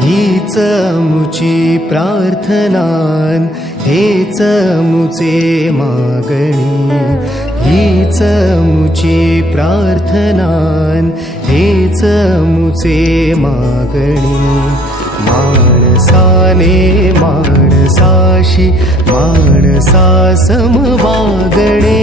हीच मुची प्रार्थनान हेच मुचे मागणी, हीच मुची प्रार्थनान हेच मुचे मागणी. माणसाने माणसाशी माणसा सम वागणे,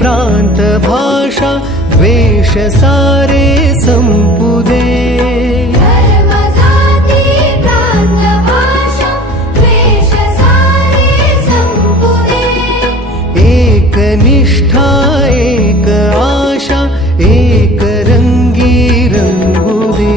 प्रांत भाषा द्वेष सारे संपू दे. धर्म जाती प्रांत भाषा द्वेष सारे संपू दे. एक निष्ठा एक आशा एक रंगी रंगू दे.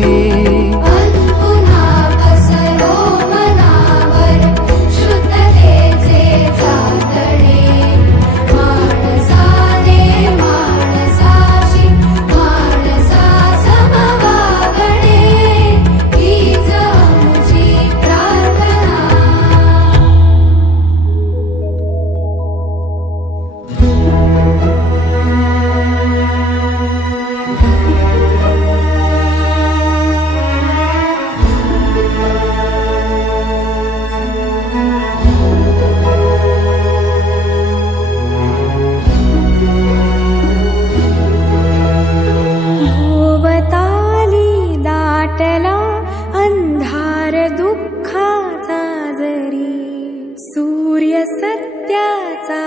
सूर्य सत्याचा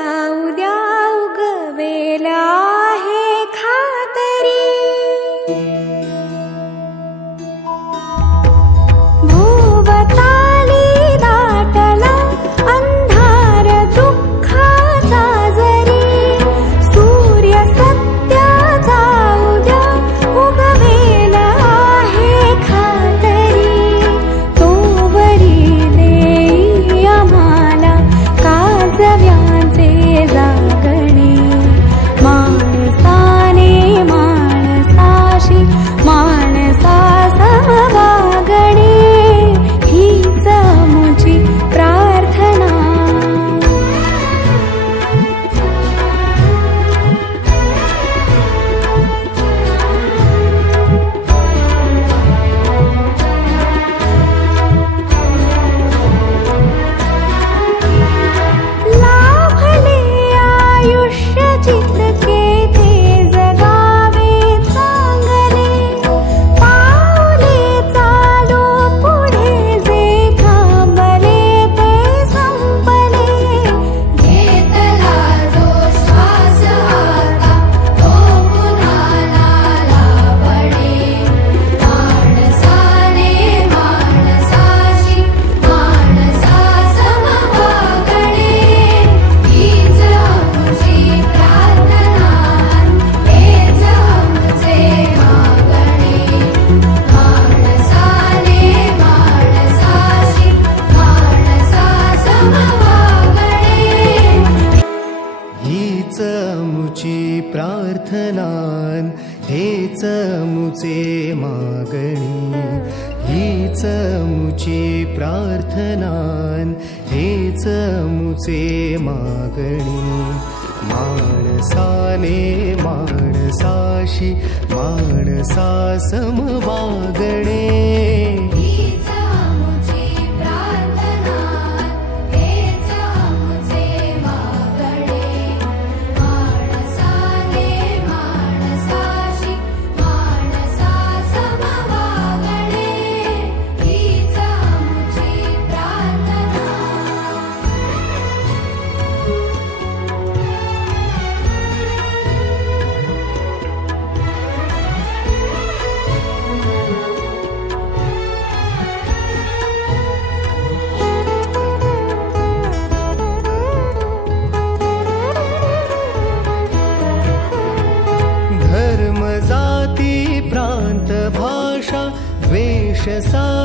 उद्या उगवेला आहे खातरी. भोवताली दाटला अंधार दुःखाचा जरी, सूर्य सत्याचा उद्या उगवेला आहे खातरी. तोवरी देई आम्हाला काजव्यांचे जागणे, माणसाने माणसाशी माणसा समवागणे, हीच मुची प्रार्थना. लाभले आयुष्य जितके ते जगावे चांगले, पावले चालू पुढे जे थांबले ते संपले. घेतला जो श्वास आता तो पुन्हा लाभणे, माणसाने माणसाशी माणसा समवागणे, हीच मुची प्रार्थना हेच मुचे मागणे. माणसाने माणसाशी माणसा समवागणे. हीच मुची प्रार्थनान हेच मुचे मागणी, हीच मुची प्रार्थनान हेच मुचे मागणी. माणसाने माणसाशी माणसा सम वागणे, हीच मुची प्रार्थना हेच मुचे मागणे. माणसाने माणसाशी माणसा समवागणे, हीच मुची प्रार्थना. राक्षसा